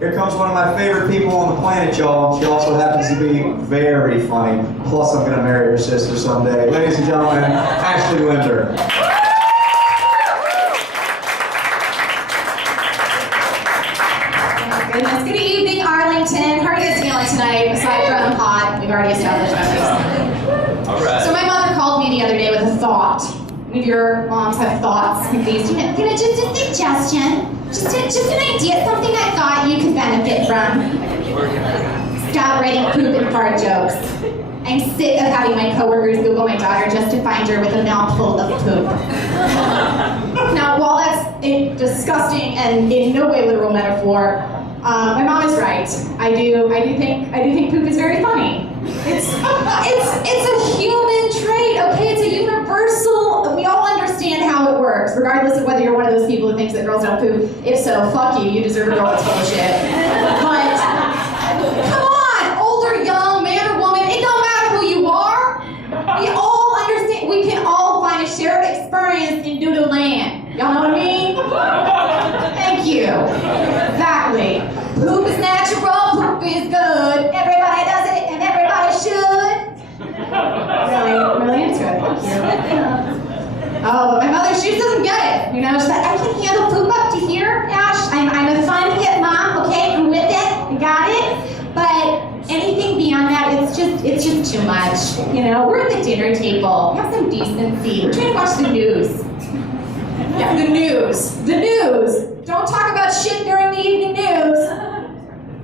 Here comes one of my favorite people on the planet, y'all. She also happens to be very funny. Plus, I'm going to marry her sister someday. Ladies and gentlemen, Ashley Linder. Goodness. Good evening, Arlington. How are you guys feeling tonight? Aside from hot, we've already established that. All right. So my mother called me the other day with a thought. Any of your moms have thoughts like these? Just a suggestion. Just an idea, something I thought you could benefit from. Stop writing poop and fart jokes. I'm sick of having my coworkers Google my daughter just to find her with a mouthful of poop. Now, while that's a disgusting and in no way literal metaphor, my mom is right. I do think poop is very funny. It's a human trait, okay? It's a universal. We all understand how it works, regardless of whether you're one of those people who thinks that girls don't poop. If so, fuck you. You deserve a girl that's full of shit. But come on, old or young, man or woman, it don't matter who you are. We all understand. We can all find a shared experience in doodle land. Y'all know what I mean? Thank you. Exactly. Poop is natural. Poop is good. Everybody does it, and everybody should. Really into it. Thank you. Oh, but my mother, she doesn't get it. You know, she's like, I can handle poop up to here, Ash. I'm a fun, hip mom, okay? I'm with it. I got it. But anything beyond that, it's just too much. You know, we're at the dinner table. Have some decency. We're trying to watch the news. Yeah, the news. The news. Don't talk about shit during the evening news.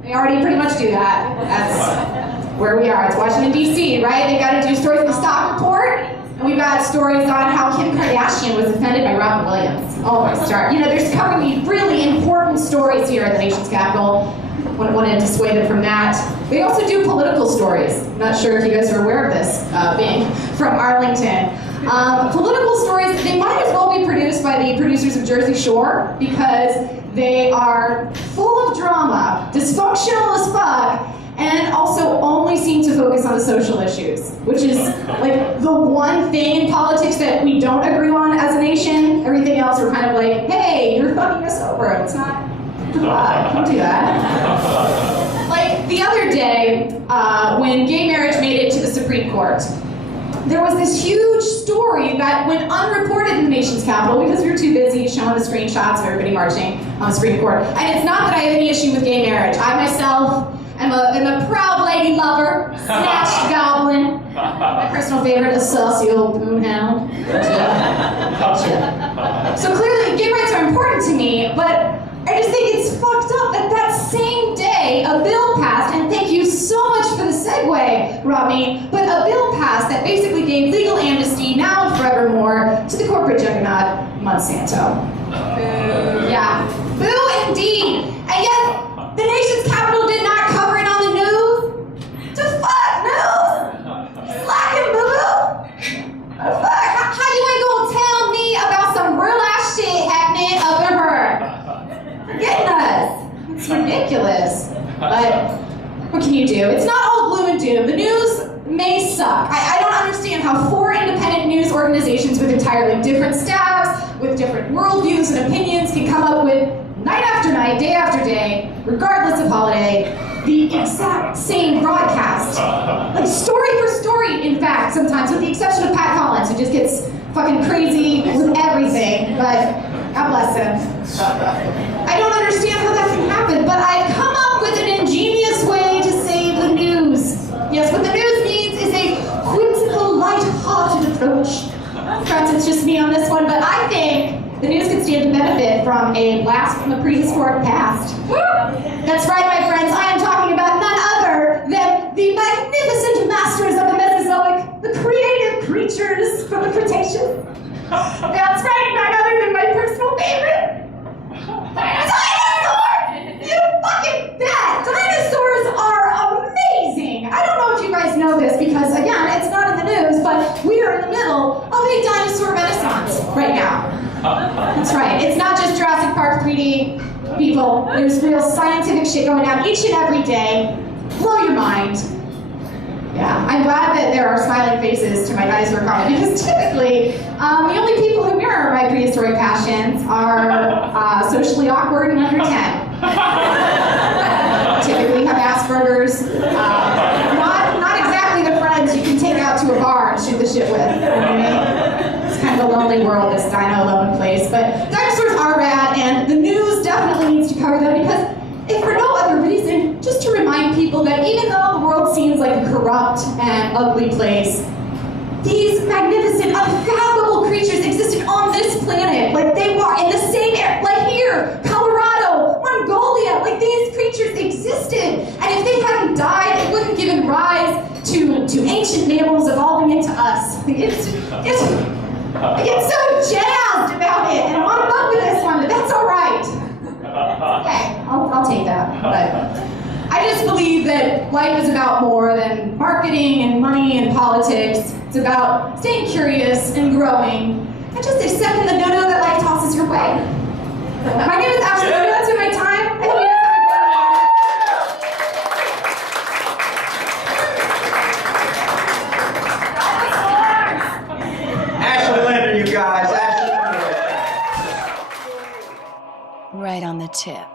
They already pretty much do that. That's where we are. It's Washington, D.C., right? They got to do stories in the stock report. And we've got stories on how Kim Kardashian was offended by Robin Williams. Oh, my start. You know, there's covering these really important stories here at the nation's capital. Want to dissuade them from that. They also do political stories. I'm not sure if you guys are aware of this, being from Arlington. Political stories, they might as well be produced by the producers of Jersey Shore because they are full of drama, dysfunctional as fuck, and also only seem to focus on the social issues, which is like the one thing in politics that we don't agree on as a nation. Everything else we're kind of like, hey, you're fucking us over. It's not, don't do that. Like the other day, when gay marriage made it to the Supreme Court, there was this huge story that went unreported in the nation's capital because we were too busy showing the screenshots of everybody marching on the Supreme Court. And it's not that I have any issue with gay marriage. I myself am a proud lady lover, snatch goblin. My personal favorite is saucy old poonhound. So clearly, gay rights are important to me, but I just think it's fucked up that that same day a bill passed, and thank you so much for the segue, Robbie, but a bill passed that basically gave legal amnesty now and forevermore to the corporate juggernaut, Monsanto. Boo. Yeah. Boo indeed. And yet, the nation's capital did not cover it on the news. The fuck, news? Slacking, boo-boo? The fuck? How you ain't gonna tell me about some real-ass shit happening up in her? Forgetting us. It's ridiculous. But what can you do? It's not all gloom and doom. The news may suck. I don't understand how 4 independent news organizations with entirely different staffs, with different worldviews and opinions can come up with, night after night, day after day, regardless of holiday, the exact same broadcast. Like story for story, in fact, sometimes, with the exception of Pat Collins, who just gets fucking crazy with everything, but God bless him. I don't understand how that can happen, but I've come up with an ingenious way to save the news. Yes, what the news needs is a whimsical, light-hearted approach. Perhaps it's just me on this one, but I think the news could stand to benefit from a blast from the prehistoric past. That's right, my friends, I am talking about none other than the magnificent masters of the Mesozoic, the creative creatures from the Cretaceous. That's right, none other than my personal favorite, dinosaurs! You fucking bet! Dinosaurs are amazing! I don't know if you guys know this because, again, it's not in the news, but we are in the middle of a dinosaur renaissance right now. That's right. It's not just Jurassic Park 3D, people. There's real scientific shit going on each and every day. Blow your mind. Yeah, I'm glad that there are smiling faces to my dinosaur comment because typically the only people who mirror my prehistoric passions are socially awkward and under 10. unfriendly world, this dino-loving place, but dinosaurs are rad, and the news definitely needs to cover them because, if for no other reason, just to remind people that even though the world seems like a corrupt and ugly place, these magnificent, unfathomable creatures existed on this planet. Like they were in the same air, like here, Colorado, Mongolia, like these creatures existed. And if they hadn't died, it wouldn't have given rise to ancient mammals evolving into us. I get so jazzed about it, and I want to love with this one, but that's all right. Okay, I'll take that. But I just believe that life is about more than marketing and money and politics. It's about staying curious and growing and just accepting the no-no that life tosses your way. My name is Ashley. That's been my time. I hope you guys Ashley Linder, you guys. Ashley Linder. Right on the tip.